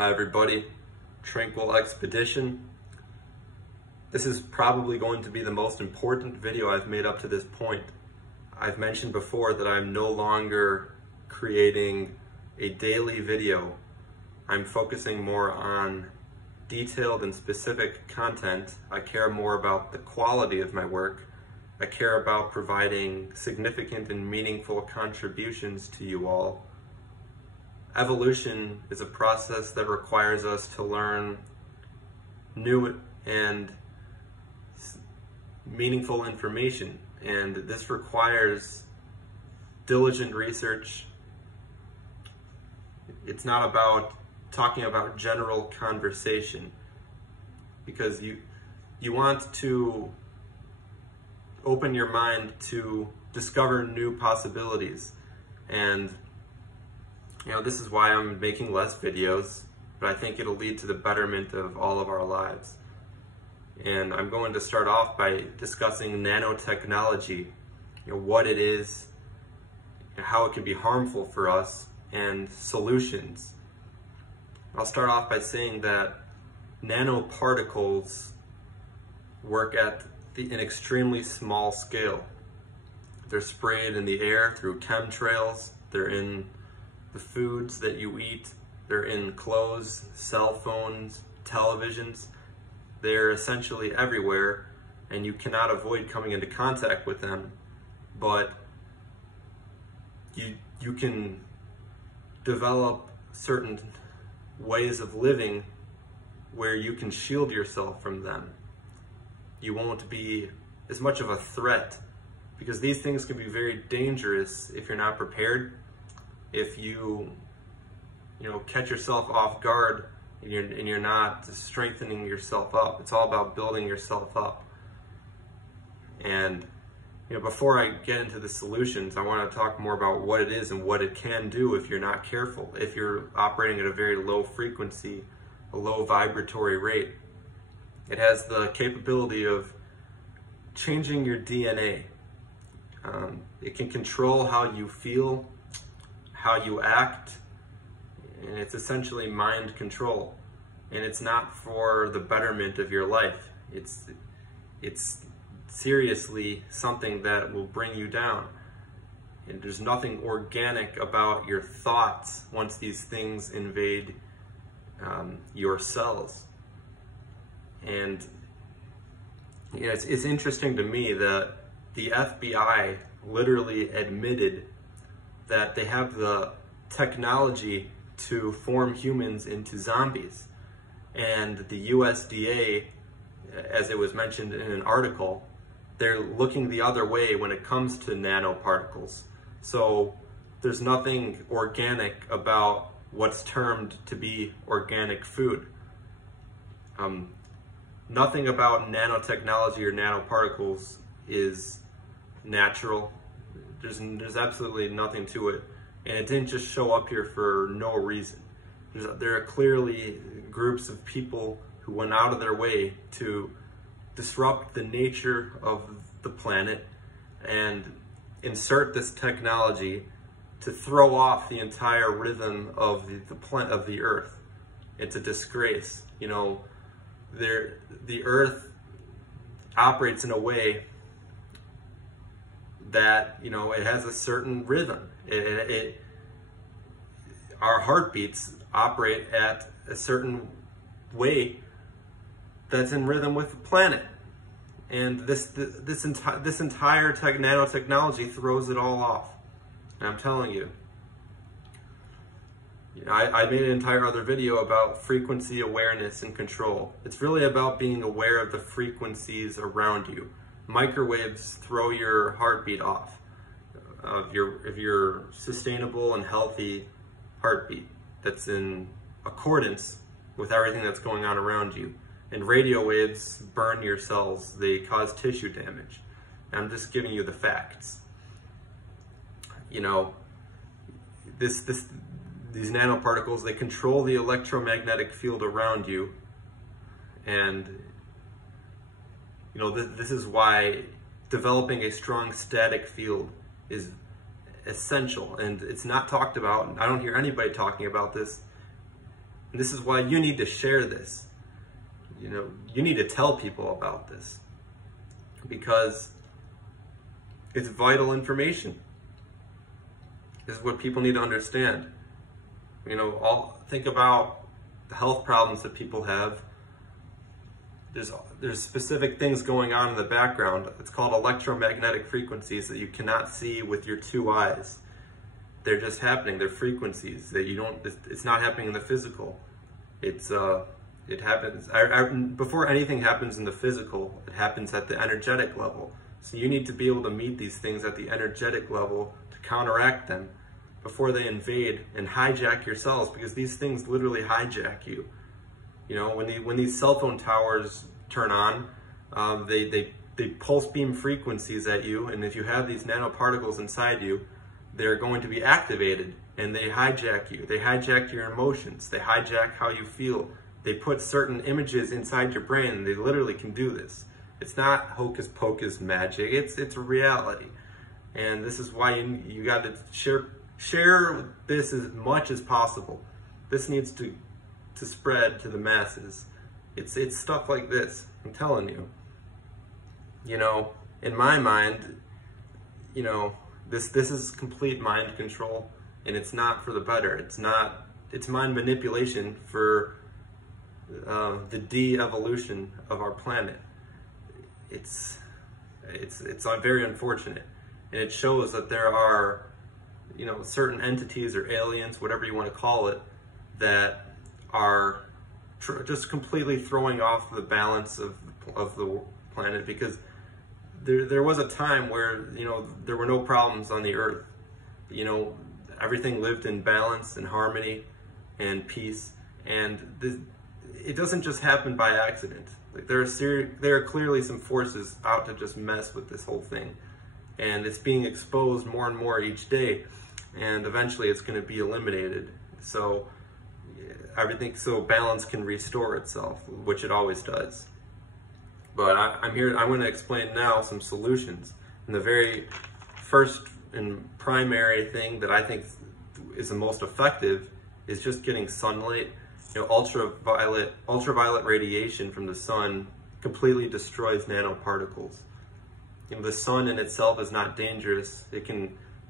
Hi everybody, Tranquil Expedition. This is probably going to be the most important video I've made up to this point. I've mentioned before that I'm no longer creating a daily video. I'm focusing more on detailed and specific content. I care more about the quality of my work. I care about providing significant and meaningful contributions to you all. Evolution is a process that requires us to learn new and meaningful information, and this requires diligent research. It's not about talking about general conversation, because you want to open your mind to discover new possibilities. And this is why I'm making less videos, but I think it'll lead to the betterment of all of our lives. And I'm going to start off by discussing nanotechnology, what it is, how it can be harmful for us, and solutions. I'll start off by saying that nanoparticles work at an extremely small scale. They're sprayed in the air through chemtrails, they're in the foods that you eat, they're in clothes, cell phones, televisions. They're essentially everywhere, and you cannot avoid coming into contact with them, but you can develop certain ways of living where you can shield yourself from them. You won't be as much of a threat, because these things can be very dangerous if you're not prepared. If you catch yourself off guard and you're not strengthening yourself up. It's all about building yourself up. And before I get into the solutions, I want to talk more about what it is and what it can do if you're not careful. If you're operating at a very low frequency, a low vibratory rate, it has the capability of changing your DNA. It can control how you feel, how you act, and it's essentially mind control. And it's not for the betterment of your life. It's seriously something that will bring you down. And there's nothing organic about your thoughts once these things invade your cells. And it's interesting to me that the FBI literally admitted that they have the technology to form humans into zombies. And the USDA, as it was mentioned in an article, they're looking the other way when it comes to nanoparticles. So there's nothing organic about what's termed to be organic food. Nothing about nanotechnology or nanoparticles is natural. There's absolutely nothing to it. And it didn't just show up here for no reason. There are clearly groups of people who went out of their way to disrupt the nature of the planet and insert this technology to throw off the entire rhythm of the Earth. It's a disgrace. The Earth operates in a way that it has a certain rhythm. Our heartbeats operate at a certain way that's in rhythm with the planet, and this entire nanotechnology throws it all off. And I'm telling you, I made an entire other video about frequency awareness and control. It's really about being aware of the frequencies around you. Microwaves throw your heartbeat off of your sustainable and healthy heartbeat that's in accordance with everything that's going on around you. And radio waves burn your cells. They cause tissue damage. And I'm just giving you the facts. These nanoparticles, they control the electromagnetic field around you. And this is why developing a strong static field is essential, and it's not talked about. I don't hear anybody talking about this And this is why you need to share this. You know, you need to tell people about this, because it's vital information. This is what people need to understand. You know, think about the health problems that people have. There's specific things going on in the background. It's called electromagnetic frequencies that you cannot see with your two eyes. They're just happening. They're frequencies that you don't. It's not happening in the physical. It happens before anything happens in the physical. It happens at the energetic level. So you need to be able to meet these things at the energetic level to counteract them before they invade and hijack your cells, because these things literally hijack you. You know, when these cell phone towers turn on, they pulse beam frequencies at you, and if you have these nanoparticles inside you, they're going to be activated, and they hijack you. They hijack your emotions. They hijack how you feel. They put certain images inside your brain, and they literally can do this. It's not hocus pocus magic. It's reality, and this is why you got to share this as much as possible. This needs to spread to the masses. It's stuff like this. I'm telling you. You know, in my mind, you know, this is complete mind control, and it's not for the better. It's mind manipulation for the de-evolution of our planet. It's very unfortunate, and it shows that there are, you know, certain entities or aliens, whatever you want to call it, that are just completely throwing off the balance of the planet, because there was a time where, you know, there were no problems on the earth. You know, everything lived in balance and harmony and peace, and it doesn't just happen by accident. Like there are clearly some forces out to just mess with this whole thing, and it's being exposed more and more each day, and eventually it's going to be eliminated. So balance can restore itself, which it always does. But I'm going to explain now some solutions. And the very first and primary thing that I think is the most effective is just getting sunlight. You know, ultraviolet radiation from the sun completely destroys nanoparticles. You know, the sun in itself is not dangerous.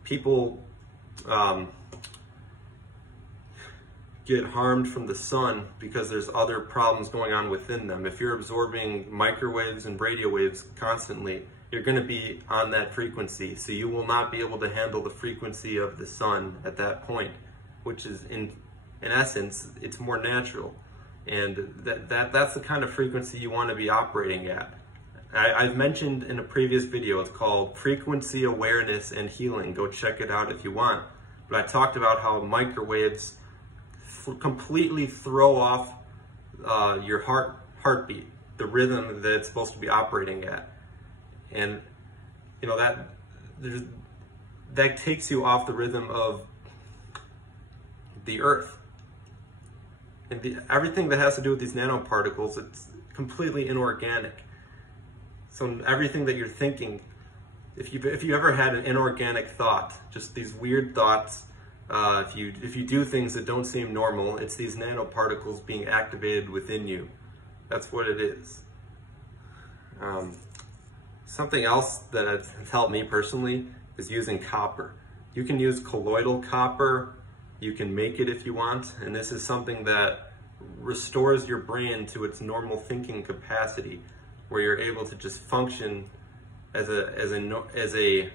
People get harmed from the sun because there's other problems going on within them. If you're absorbing microwaves and radio waves constantly, you're going to be on that frequency, so you will not be able to handle the frequency of the sun at that point, which is in essence, it's more natural, and that's the kind of frequency you want to be operating at. I've mentioned in a previous video, it's called Frequency Awareness and Healing. Go check it out if you want. But I talked about how microwaves completely throw off your heartbeat, the rhythm that it's supposed to be operating at, and you know that takes you off the rhythm of the earth. And everything that has to do with these nanoparticles, it's completely inorganic. So everything that you're thinking, if you ever had an inorganic thought, just these weird thoughts, if you do things that don't seem normal, it's these nanoparticles being activated within you. That's what it is. Something else that has helped me personally is using copper. You can use colloidal copper. You can make it if you want, and this is something that restores your brain to its normal thinking capacity, where you're able to just function as a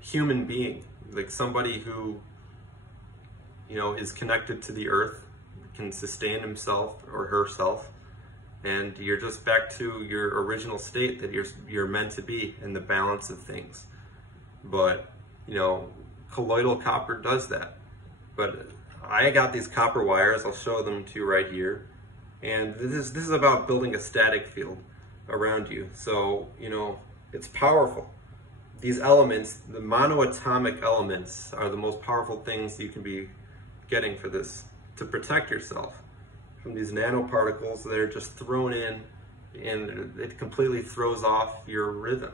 human being, like somebody who, you know, is connected to the earth, can sustain himself or herself, and you're just back to your original state that you're meant to be in the balance of things. But you know, colloidal copper does that. But I got these copper wires, I'll show them to you right here, and this is about building a static field around you. So, you know, it's powerful. These elements, the monoatomic elements, are the most powerful things you can be getting for this, to protect yourself from these nanoparticles that are just thrown in, and it completely throws off your rhythm.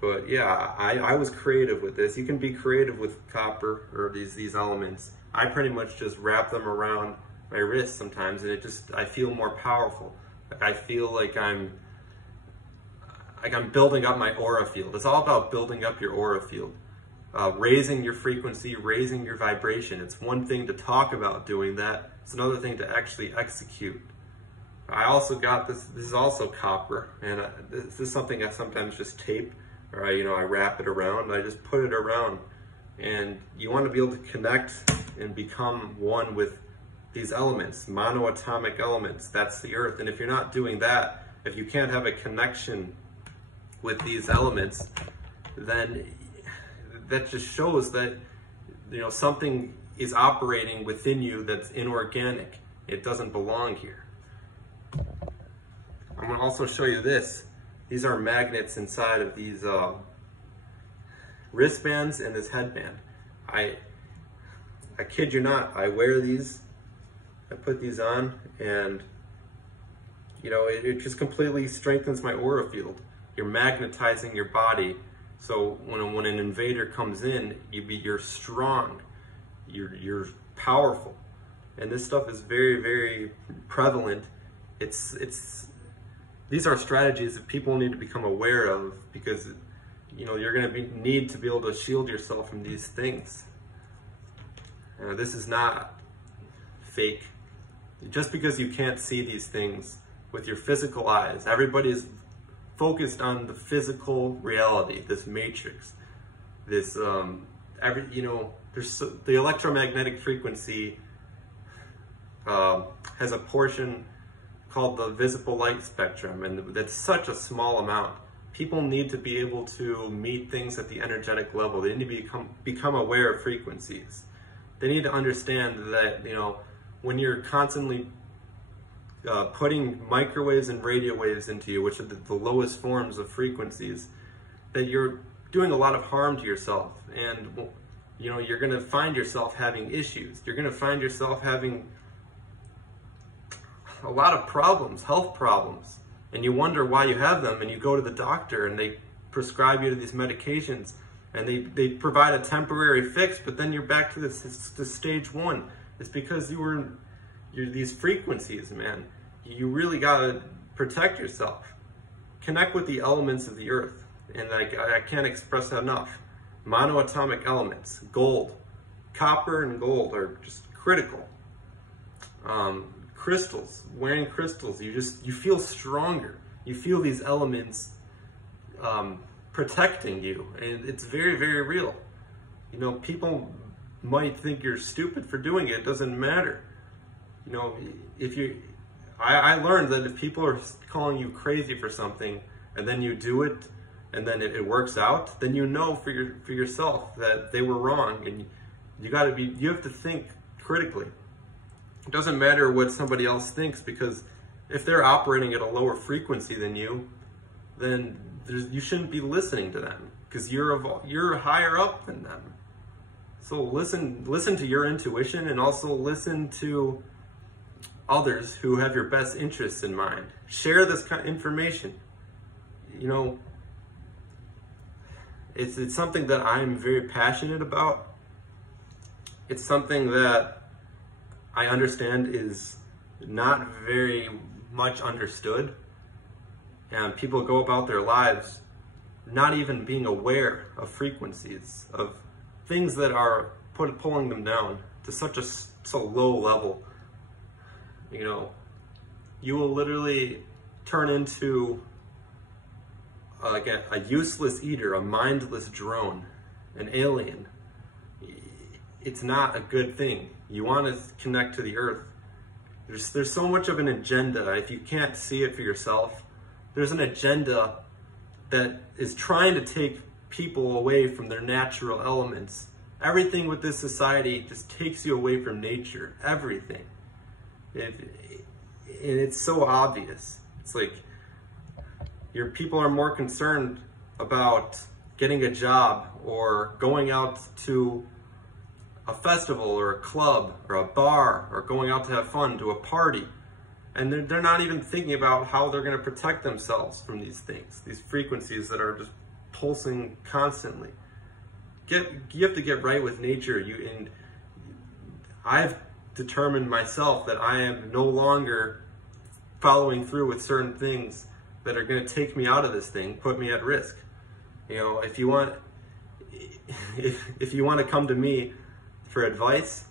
But yeah, I was creative with this. You can be creative with copper or these elements. I pretty much just wrap them around my wrist sometimes, and I feel more powerful. Like I feel like I'm building up my aura field. It's all about building up your aura field. Raising your frequency, raising your vibration. It's one thing to talk about doing that. It's another thing to actually execute. I also got this is also copper, and this is something I sometimes just tape, or I wrap it around. I just put it around, and you want to be able to connect and become one with these elements, monoatomic elements. That's the earth. And if you're not doing that, if you can't have a connection with these elements, then that just shows that something is operating within you that's inorganic. It doesn't belong here. I'm going to also show you this. These are magnets inside of these wristbands and this headband. I kid you not, I wear these, I put these on, and it just completely strengthens my aura field. You're magnetizing your body, so when an invader comes in, you're strong, you're powerful, and this stuff is very, very prevalent. These are strategies that people need to become aware of, because you're going to need to be able to shield yourself from these things. This is not fake. Just because you can't see these things with your physical eyes, everybody is focused on the physical reality, this matrix, this there's the electromagnetic frequency has a portion called the visible light spectrum, and that's such a small amount. People need to be able to meet things at the energetic level. They need to become aware of frequencies. They need to understand that when you're constantly putting microwaves and radio waves into you, which are the lowest forms of frequencies, that you're doing a lot of harm to yourself, and you're going to find yourself having issues. You're going to find yourself having a lot of problems, health problems, and you wonder why you have them, and you go to the doctor and they prescribe you to these medications, and they provide a temporary fix, but then you're back to to stage one. It's because you're these frequencies, man. You really gotta protect yourself. Connect with the elements of the earth, and I can't express that enough. Monoatomic elements, gold, copper and gold are just critical. Crystals, wearing crystals, you feel stronger. You feel these elements protecting you, and it's very, very real. People might think you're stupid for doing it. It doesn't matter. I learned that if people are calling you crazy for something, and then you do it, and then it works out, then for yourself that they were wrong, and you have to think critically. It doesn't matter what somebody else thinks, because if they're operating at a lower frequency than you, then you shouldn't be listening to them, because you're higher up than them. So listen to your intuition, and also listen to others who have your best interests in mind. Share this kind of information. It's something that I'm very passionate about. It's something that I understand is not very much understood, and people go about their lives not even being aware of frequencies, of things that are pulling them down to so low level. You will literally turn into like a useless eater, a mindless drone, an alien. It's not a good thing. You want to connect to the earth. There's so much of an agenda. If you can't see it for yourself, there's an agenda that is trying to take people away from their natural elements. Everything with this society just takes you away from nature. Everything. And it's so obvious. It's like your people are more concerned about getting a job or going out to a festival or a club or a bar or going out to have fun, to a party. And they're not even thinking about how they're going to protect themselves from these things, these frequencies that are just pulsing constantly. You have to get right with nature. I've determined myself that I am no longer following through with certain things that are going to take me out of this thing, put me at risk. You know, if you want to come to me for advice,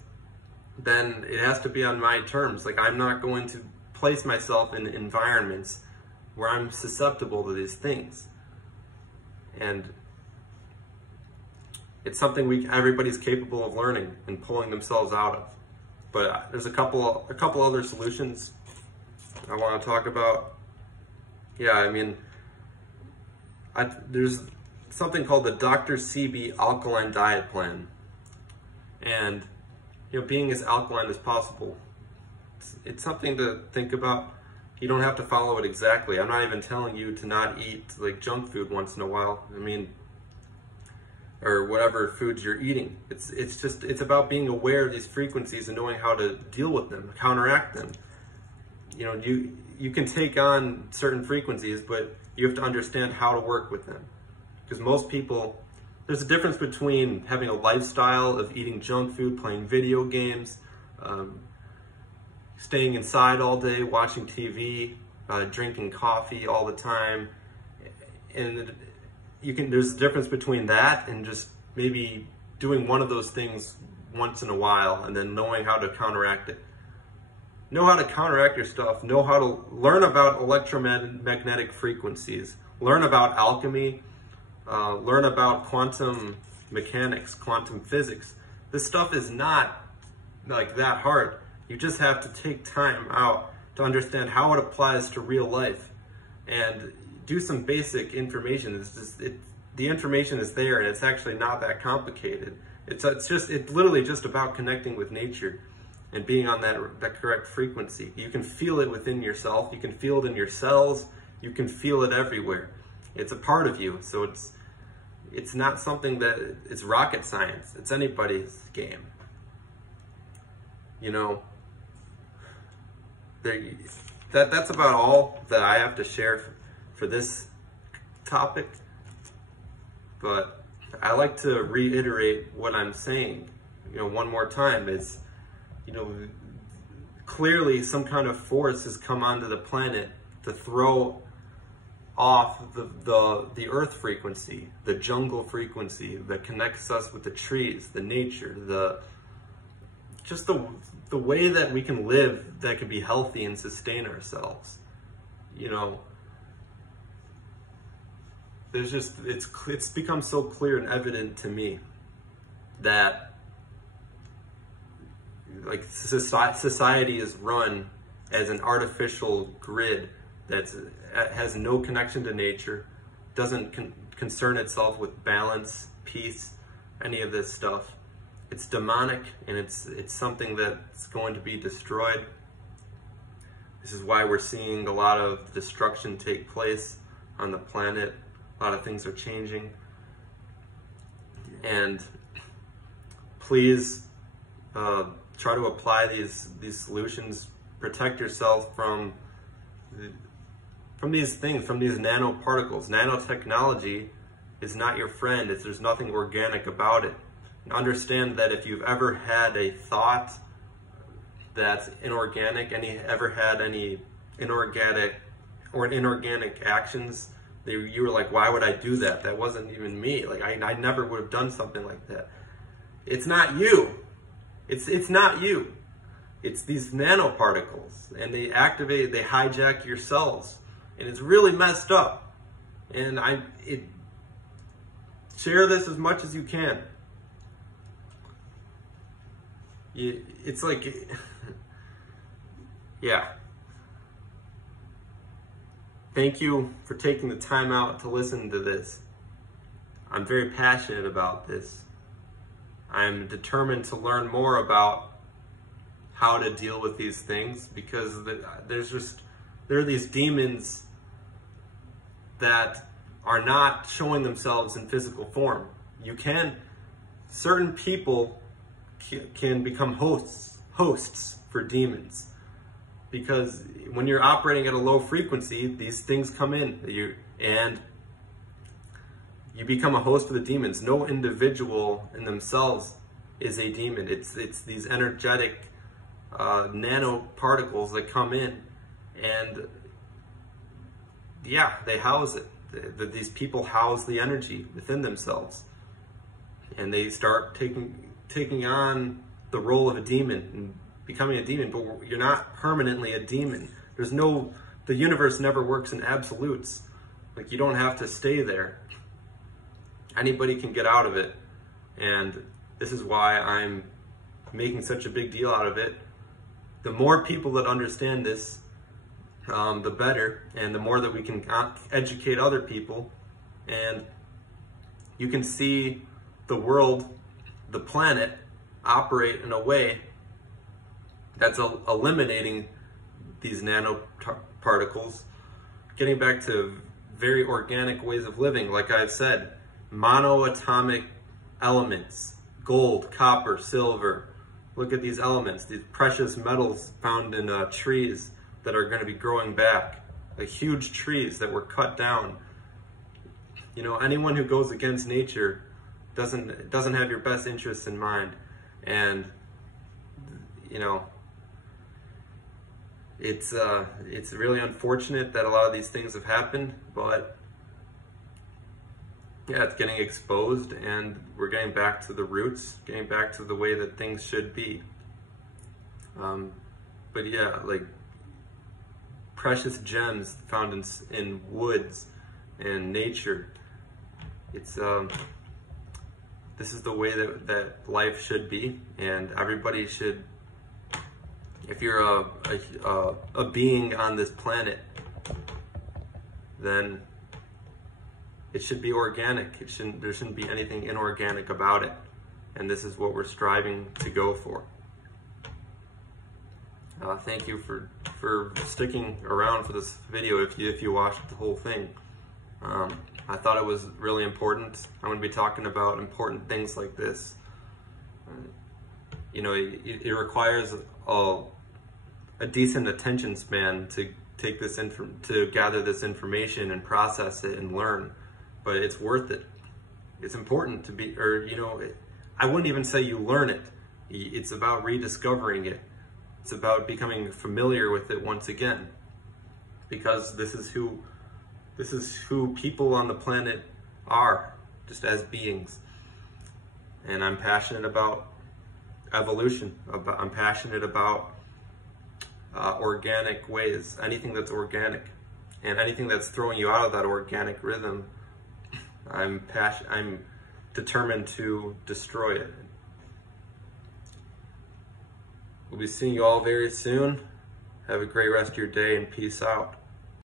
then it has to be on my terms. Like, I'm not going to place myself in environments where I'm susceptible to these things. And it's something everybody's capable of learning and pulling themselves out of. But there's a couple other solutions I want to talk about. Yeah, I mean, there's something called the Dr. CB Alkaline Diet Plan. And, you know, being as alkaline as possible, it's something to think about. You don't have to follow it exactly. I'm not even telling you to not eat like junk food once in a while. I mean, or whatever foods you're eating. It's about being aware of these frequencies and knowing how to deal with them, counteract them. You know, you can take on certain frequencies, but you have to understand how to work with them. Because most people, there's a difference between having a lifestyle of eating junk food, playing video games, staying inside all day, watching TV, drinking coffee all the time, and there's a difference between that and just maybe doing one of those things once in a while and then knowing how to counteract it. Know how to counteract your stuff, know how to learn about electromagnetic frequencies, learn about alchemy, learn about quantum mechanics, quantum physics. This stuff is not like that hard. You just have to take time out to understand how it applies to real life and do some basic information. The information is there, and it's actually not that complicated. It's literally just about connecting with nature and being on that correct frequency. You can feel it within yourself. You can feel it in your cells. You can feel it everywhere. It's a part of you. So it's not something that it's rocket science. It's anybody's game. You know, that's about all that I have to share for this topic. But I like to reiterate what I'm saying, you know, one more time. It's, you know, clearly some kind of force has come onto the planet to throw off the earth frequency, the jungle frequency that connects us with the trees, the nature, just the way that we can live that can be healthy and sustain ourselves. You know, there's just, it's become so clear and evident to me that like society is run as an artificial grid that has no connection to nature, doesn't concern itself with balance, peace, any of this stuff. It's demonic, and it's something that's going to be destroyed. This is why we're seeing a lot of destruction take place on the planet. A lot of things are changing. And please try to apply these solutions. Protect yourself from these things, from these nanoparticles. Nanotechnology is not your friend. There's nothing organic about it. And understand that if you've ever had a thought that's inorganic, ever had any inorganic actions, you were like, why would I do that? That wasn't even me. Like, I never would have done something like that. It's not you. It's not you. It's these nanoparticles, and they hijack your cells, and it's really messed up. And share this as much as you can. It's like, yeah. Thank you for taking the time out to listen to this. I'm very passionate about this. I'm determined to learn more about how to deal with these things, because there are these demons that are not showing themselves in physical form. Certain people can become hosts for demons, because when you're operating at a low frequency, these things come in, and you become a host for the demons. No individual in themselves is a demon. It's these energetic nanoparticles that come in, and yeah, they house it. These people house the energy within themselves, and they start taking on the role of a demon and becoming a demon. But you're not permanently a demon. The universe never works in absolutes. Like, you don't have to stay there. Anybody can get out of it, and this is why I'm making such a big deal out of it. The more people that understand this, the better, and the more that we can educate other people, and you can see the world, the planet, operate in a way that's eliminating these nanoparticles, getting back to very organic ways of living. Like I've said, monoatomic elements, gold, copper, silver. Look at these elements, these precious metals found in trees that are going to be growing back, like huge trees that were cut down. You know, anyone who goes against nature doesn't have your best interests in mind. And you know, it's really unfortunate that a lot of these things have happened, but yeah, it's getting exposed, and we're getting back to the roots, getting back to the way that things should be. But yeah, like precious gems found in woods and nature. It's this is the way that life should be, and everybody should. If you're a being on this planet, then it should be organic. There shouldn't be anything inorganic about it, and this is what we're striving to go for. Thank you for sticking around for this video. If you watched the whole thing, I thought it was really important. I'm going to be talking about important things like this. You know, it requires a decent attention span to take this to gather this information and process it and learn, but it's worth it. It's important to be, or you know, I wouldn't even say you learn it. It's about rediscovering it. It's about becoming familiar with it once again, because this is who people on the planet are, just as beings. And I'm passionate about evolution. I'm passionate about organic ways, anything that's organic, and anything that's throwing you out of that organic rhythm, I'm determined to destroy it. We'll be seeing you all very soon. Have a great rest of your day, and peace out.